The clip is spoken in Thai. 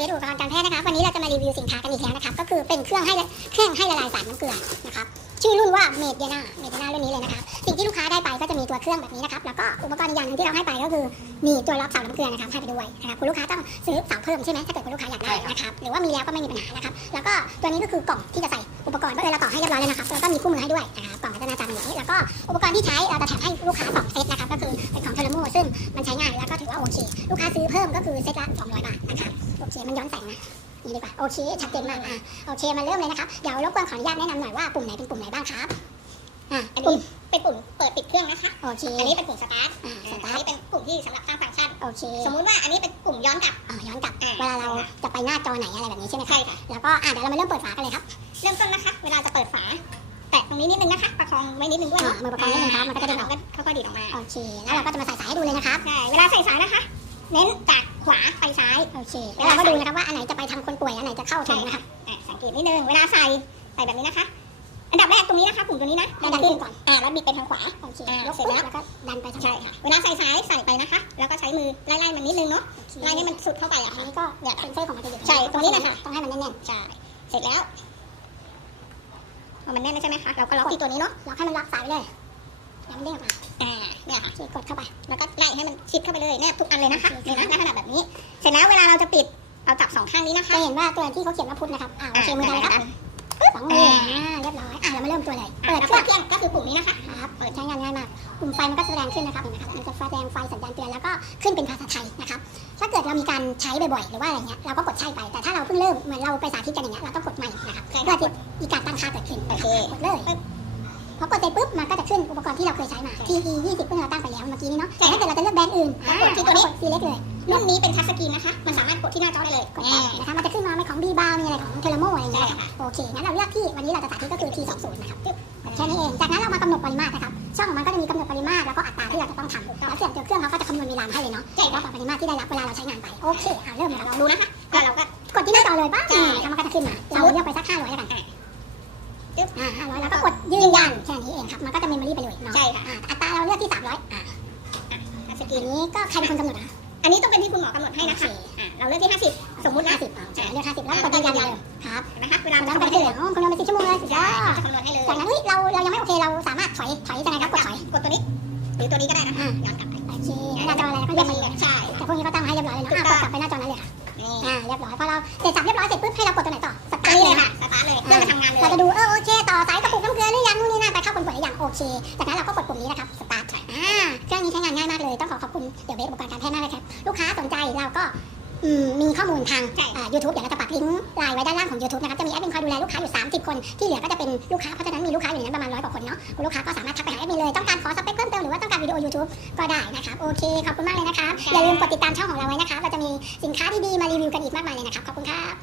เบสอุปกรณ์การแพทย์นะครับวันนี้เราจะมารีวิวสินค้ากันอีกแล้วนะครับก็คือเป็นเครื่องให้เครื่องให้ละลายสารน้ำเกลือนะครับชื่อรุ่นว่าเมดเดนาเมดเดนารุ่นนี้เลยนะครับสิ่งที่ลูกค้าได้ไปก็จะมีตัวเครื่องแบบนี้นะครับแล้วก็อุปกรณ์อีกอย่างนึงที่เราให้ไปก็คือมีตัวรับเสาน้ำเกลือนะครับให้ไปด้วยนะครับคุณลูกค้าต้องซื้อเสาเพิ่มใช่ไหมถ้าเกิดคุณลูกค้าอยากได้นะครับหรือว่ามีแล้วก็ไม่มีปัญหานะครับแล้วก็ตัวนี้ก็คือกล่องที่จะใส่อุปกรณ์ก็เลยเราต่อให้เรียบร้อยแล้วนะครับแล้วก็มีคู่มือให้ด้วยนะครับกล่องก็จะหน้าตาเป็นอย่างนี้แล้วก็อุปกรณ์ที่ใช้เราจะแถมให้ลูกค้าสองเซตนะครับก็คือเป็นของเทอร์โมซึ่งมันใช้ง่ายแล้วก็ถือว่าโอเค ลูกค้าซื้อเพิ่มก็คือเซตละ2 ย้อนแสงนะนี่ดีกว่าโอเคชัดเจนมากอะโอเคมาเริ่มเลยนะครับเดี๋ยวรบกวนขออนุญาตแนะนำหน่อยว่าปุ่มไหนเป็นปุ่มไหนบ้างครับอะอันปุ่นี้มเป็นปุ่มเปิดปิดเครื่องนะคะโอเคอันนี้เป็นปุ่มสตาร์ทอ่าสอัตานร์ทนี้เป็นปุ่มที่สำหรับสร้างฟังก์ชัน โอเคสมมุติว่าอันนี้เป็นปุ่มย้อนกลับอ่าย้อนกลับอ่าเวลาเราจะไปหน้าจอไหนอะไรแบบนี้ใช่ไหมครัใช่บค่ะ แล้วก็อะเดี๋ยวเรามาเริ่มเปิดฝากันเลยครับเริ่มต้นนะคะ เวลาจะเปิดฝา แตะตรงนี้นิดนึงนะคะ ประคองไว้นิดนึงด้วยอะมือประคองนิดนึงครับมันก็จะดึงออกก็ค่อยๆดีดออกมา โอเค แล้วเราก็จะมาใส่สายให้ดูเลยนะครับ ใช่ เวลาใส่สายนะคะ เน้นจาก ขวาไปซ้ายโอเคแล้วเราก็ดูนะครับว่าอันไหนจะไปทางคนป่วยอันไหนจะเข้าถึงนะครับอะสังเกตนิดนึงเวลาใส่ใส่แบบนี้นะคะ อันดับแรกตรงนี้นะคะปุ่มตัวนี้นะให้ดันขึ้นก่อนอ่าแล้วบิดไปทางขวาโอเคอะยกเสร็จปุ๊บแล้วแล้วก็ดันไปทางใช่ค่ะเวลาใส่สายใส่ไปนะคะ แล้วก็ใช้มือไล่ๆมันนิดนึงเนาะไล่ให้มันสุดเข้าไปอะอันค่ะนี้ก็เนี่ยเซนเซอร์ของมันจะอยู่ใช่ตรงนี้นะคะต้องให้มันแน่นใช่เสร็จแล้วพอมันแน่นแล้วใช่ไหมคะเราก็ล็อกที่ตัวนี้เนาะๆล็อกให้มันล็อกสายไปเลยอย่ามันเด้งออกมา อ่าเนี่ยค่ะโอเคกดเข้าไป แล้วก็ไล่ให้มันชิดเข้าไปเลยแนบทุกอันเลยนะคะนี่นะในขนาดแบบนี้ เสร็จแล้วเวลาเราจะปิดเราจับสองข้างนี้นะคะจะเห็นว่าตัวที่เขาเขียนว่าพุทธนะครับอ่าโอเคมือดันเลยครับสองมืออ่าเรียบร้อยอ่าเรามาเริ่มตัวเลยเปิเปิดดเคเครื่รื่อองงก็คือปุ่มนี้นะคะครับเปิดใช้งานง่ายมากปุ่มไฟมันก็แสดงขึ้นนะครับเห็นไหมครับมันจะแสดงไฟสัญญาณเตือนแล้วก็ขึ้นเป็นภาษาไทยนะครับถ้าเกิดเรามีการใช้บ่อยๆหรือว่าอะไรเงี้ยเราก็กดใช่ไปแต่ถ้าเราเพิ่งเริ่มเหมือนเราไปสาธิตกันอย่างเงี้ยเราต้องกดใหม่นะครับเพื่อที่มีการตั้งค่าเกิดขึ้นโอเคกดเลย พอกดเสร็จปุ๊บมันก็จะขึ้นอุปกรณ์ที่เราเคยใช้มา TE 20ซึ่งเราตั้งไปแล้วเมื่อกี้นี้เนาะแต่ถ้าเกิดเราจะเลือกแบรนด์อื่นอ่ากดที่ตัวนี้กด select เลยรุ่นนี้เป็นทัชสกรีนนะคะมันสามารถกดที่หน้าจอได้เลยกดไปนะคะมันจะขึ้นมาไม่ของ B bar มีอะไรของเทเลโมอะไรอย่างเงี้ยนะครับโอเคงั้นเราเลือกที่วันนี้เราจะสาธิตก็คือ T20 นะครับจึ๊บแค่นี้เองจากนั้นเรามากำหนดปริมาตรนะครับช่องของมันก็จะมีกำหนดปริมาตรแล้วก็อัตราที่เราจะต้องทำแล้วเสียงตัวเครื่องเขาก็จะคำนวณเวลามาให้เลยเนาะใช่แล้วต่อปริมาตรที่ได้รับเวลาเราใช้งานไปโอเคอะเริ่มเลยลเราองดูนะคะแล้วเราก็กดที่หน้าจอเลยปั๊บใช่แล้วมันก็จะขึ้นมาเราเลือกไปสัก500แล้วกันจึ๊บอ่า500แล้วก็กดยืนยันแค่นี้เองครับ มันก็จะเมมโมรี่ไปเลยเนาะใช่ค่ะอ่าอัตราเราเลือกที่ 300อ่าทัชสกรีทีนนี้ก็ใครเป็นคนกำหนดอะอันนี้ต้องเป็นที่คุณหมอกำหนดให้นะคะอ่าเราเลือกที่ 50 สมมุตินะ50อ่าเลือก50แล้วกดยืนยันเลยครับนะคะเวลาแล้วเรามันก็คำนวณจะขึ้นเหลืองคำนวณเป็น10ชั่วโมงเลยสุดยอดจะคำนวณให้เลยจากนั้นเฮ้ยเราเรายังไม่โอเคเราสามารถถอยถอยยังไงครับกดถอยกดตัวนี้หรือตัวนี้ก็ได้นะคะย้อนกลับไปโอเคหน้าจออะไรแล้วก็เรียกมาเลยใช่แต่พวกนี้ก็ตั้งให้เรียบร้อยเลยเนาะอะกดกลับไปหน้าจอนั้นเลยค่ะนี่อ่าเรียบร้อยพอเราเสร็จสับเรียบร้อยเสร็จปุ๊บให้เรากดตัวไหนต่อ ป่วยหรือยังโอเคจากนั้นเราก็กดปุ่มนี้นะครับ สตาร์ทอ่าเครื่องนี้ใช้งานง่ายมากเลย ต้องขอขอบคุณเดี๋ยวเบสอุปกรณ์การแพทย์มากเลยครับ ลูกค้าสนใจเราก็อืมมีข้อมูลทางใช่ยูทูบเดี๋ยวเราจะปักลิงก์ไลน์ไว้ด้านล่างของ YouTube นะครับ จะมีแอดมินคอยดูแลลูกค้าอยู่ 30 คน ที่เหลือก็จะเป็นลูกค้า เพราะฉะนั้นมีลูกค้าอยู่ในนั้นประมาณร้อยกว่าคนเนาะคุณลูกค้าก็สามารถทักไปหาแอดมินเลย ต้องการขอสเปคเพิ่มเติมหรือว่าต้องการวิดีโอ YouTube ก็ได้นะครับ โอเค ขอบคุณมากเลยนะครับ อย่าลืมกดติดตามช่องของเราไว้นะครับ เราจะมีสินค้าดีๆมารีวิวกันอีกมากมายเลยนะครับ ขอบคุณครับ